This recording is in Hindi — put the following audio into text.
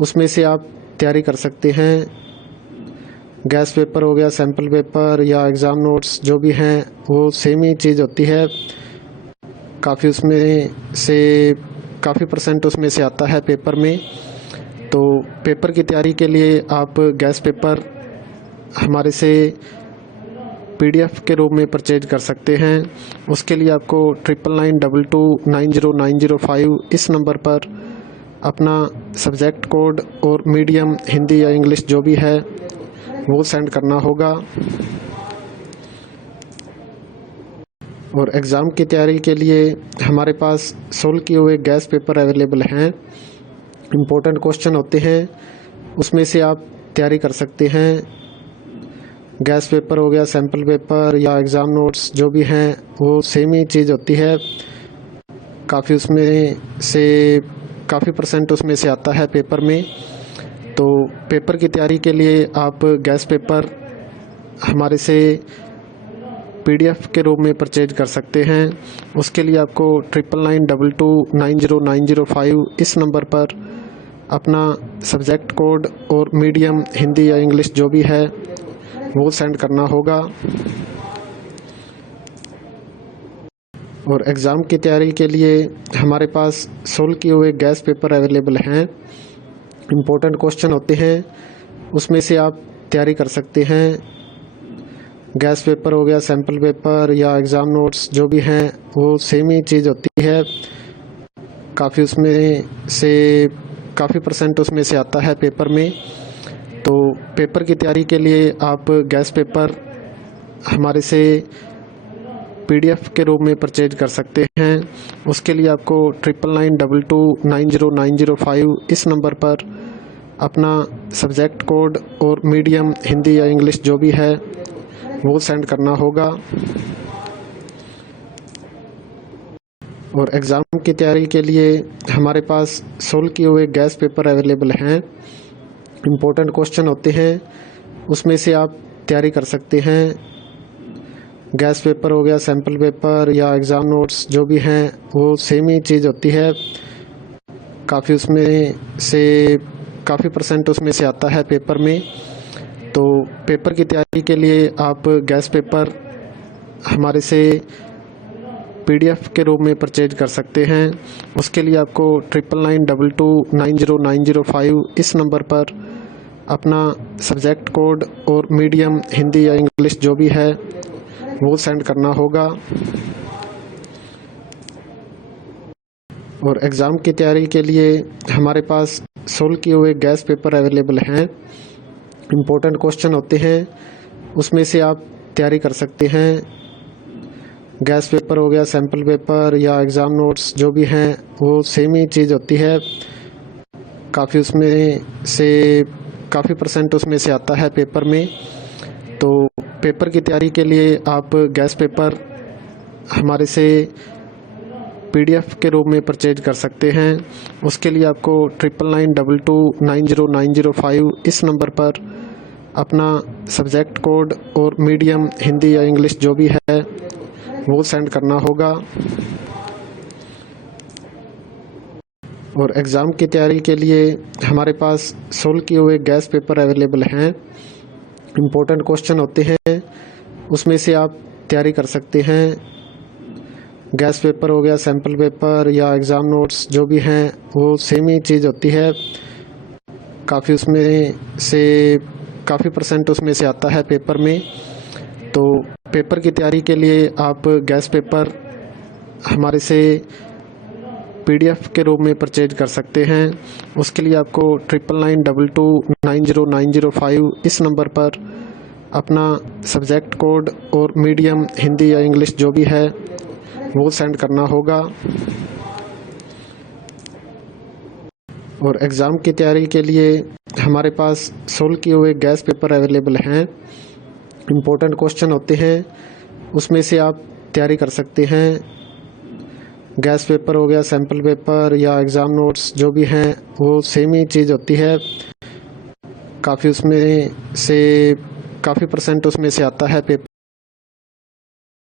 उसमें से आप तैयारी कर सकते हैं। गैस पेपर हो गया, सैम्पल पेपर या एग्ज़ाम नोट्स जो भी हैं वो सेम ही चीज़ होती है। काफ़ी उसमें से काफ़ी परसेंट उसमें से आता है पेपर में। तो पेपर की तैयारी के लिए आप गैस पेपर हमारे से पीडीएफ के रूप में परचेज कर सकते हैं। उसके लिए आपको 9992290905 इस नंबर पर अपना सब्जेक्ट कोड और मीडियम हिंदी या इंग्लिश जो भी है वो सेंड करना होगा। और एग्ज़ाम की तैयारी के लिए हमारे पास सोल्व किए हुए गैस पेपर अवेलेबल हैं। इम्पोर्टेंट क्वेश्चन होते हैं, उसमें से आप तैयारी कर सकते हैं। गैस पेपर हो गया, सैम्पल पेपर या एग्ज़ाम नोट्स जो भी हैं वो सेम ही चीज़ होती है। काफ़ी उसमें से काफ़ी परसेंट उसमें से आता है पेपर में। तो पेपर की तैयारी के लिए आप गैस पेपर हमारे से पीडीएफ के रूप में परचेज कर सकते हैं। उसके लिए आपको 9992290905 इस नंबर पर अपना सब्जेक्ट कोड और मीडियम हिंदी या इंग्लिश जो भी है वो सेंड करना होगा। और एग्ज़ाम की तैयारी के लिए हमारे पास सोल्व किए हुए गैस पेपर अवेलेबल हैं। इम्पोर्टेंट क्वेश्चन होते हैं, उसमें से आप तैयारी कर सकते हैं। गैस पेपर हो गया, सैम्पल पेपर या एग्ज़ाम नोट्स जो भी हैं वो सेम ही चीज़ होती है। काफ़ी उसमें से काफ़ी परसेंट उसमें से आता है पेपर में। तो पेपर की तैयारी के लिए आप गैस पेपर हमारे से पीडीएफ के रूप में परचेज कर सकते हैं। उसके लिए आपको 9992290905 इस नंबर पर अपना सब्जेक्ट कोड और मीडियम हिंदी या इंग्लिश जो भी है वो सेंड करना होगा। और एग्ज़ाम की तैयारी के लिए हमारे पास सोल्व किए हुए गैस पेपर अवेलेबल हैं। इम्पोर्टेंट क्वेश्चन होते हैं, उसमें से आप तैयारी कर सकते हैं। गैस पेपर हो गया, सैम्पल पेपर या एग्ज़ाम नोट्स जो भी हैं वो सेम ही चीज़ होती है। काफ़ी उसमें से काफ़ी परसेंट उसमें से आता है पेपर में। तो पेपर की तैयारी के लिए आप गैस पेपर हमारे से पीडीएफ के रूप में परचेज कर सकते हैं। उसके लिए आपको 9992290905 इस नंबर पर अपना सब्जेक्ट कोड और मीडियम हिंदी या इंग्लिश जो भी है वो सेंड करना होगा। और एग्ज़ाम की तैयारी के लिए हमारे पास सोल्व किए हुए गैस पेपर अवेलेबल हैं। इम्पोर्टेंट क्वेश्चन होते हैं, उसमें से आप तैयारी कर सकते हैं। गैस पेपर हो गया, सैम्पल पेपर या एग्ज़ाम नोट्स जो भी हैं वो सेम ही चीज़ होती है। काफ़ी उसमें से काफ़ी परसेंट उसमें से आता है पेपर में। तो पेपर की तैयारी के लिए आप गैस पेपर हमारे से पीडीएफ के रूप में परचेज कर सकते हैं। उसके लिए आपको 9992290905 इस नंबर पर अपना सब्जेक्ट कोड और मीडियम हिंदी या इंग्लिश जो भी है वो सेंड करना होगा। और एग्ज़ाम की तैयारी के लिए हमारे पास सोल्व किए हुए गैस पेपर अवेलेबल हैं। इम्पोर्टेंट क्वेश्चन होते हैं, उसमें से आप तैयारी कर सकते हैं। गैस पेपर हो गया, सैम्पल पेपर या एग्ज़ाम नोट्स जो भी हैं वो सेम ही चीज़ होती है। काफ़ी उसमें से काफ़ी परसेंट उसमें से आता है पेपर में। तो पेपर की तैयारी के लिए आप गैस पेपर हमारे से पीडीएफ के रूप में परचेज कर सकते हैं। उसके लिए आपको 9992290905 इस नंबर पर अपना सब्जेक्ट कोड और मीडियम हिंदी या इंग्लिश जो भी है वो सेंड करना होगा। और एग्ज़ाम की तैयारी के लिए हमारे पास सोल्व किए हुए गैस पेपर अवेलेबल हैं। इम्पोर्टेंट क्वेश्चन होते हैं, उसमें से आप तैयारी कर सकते हैं। गैस पेपर हो गया, सैम्पल पेपर या एग्ज़ाम नोट्स जो भी हैं वो सेम ही चीज़ होती है। काफ़ी उसमें से काफ़ी परसेंट उसमें से आता है पेपर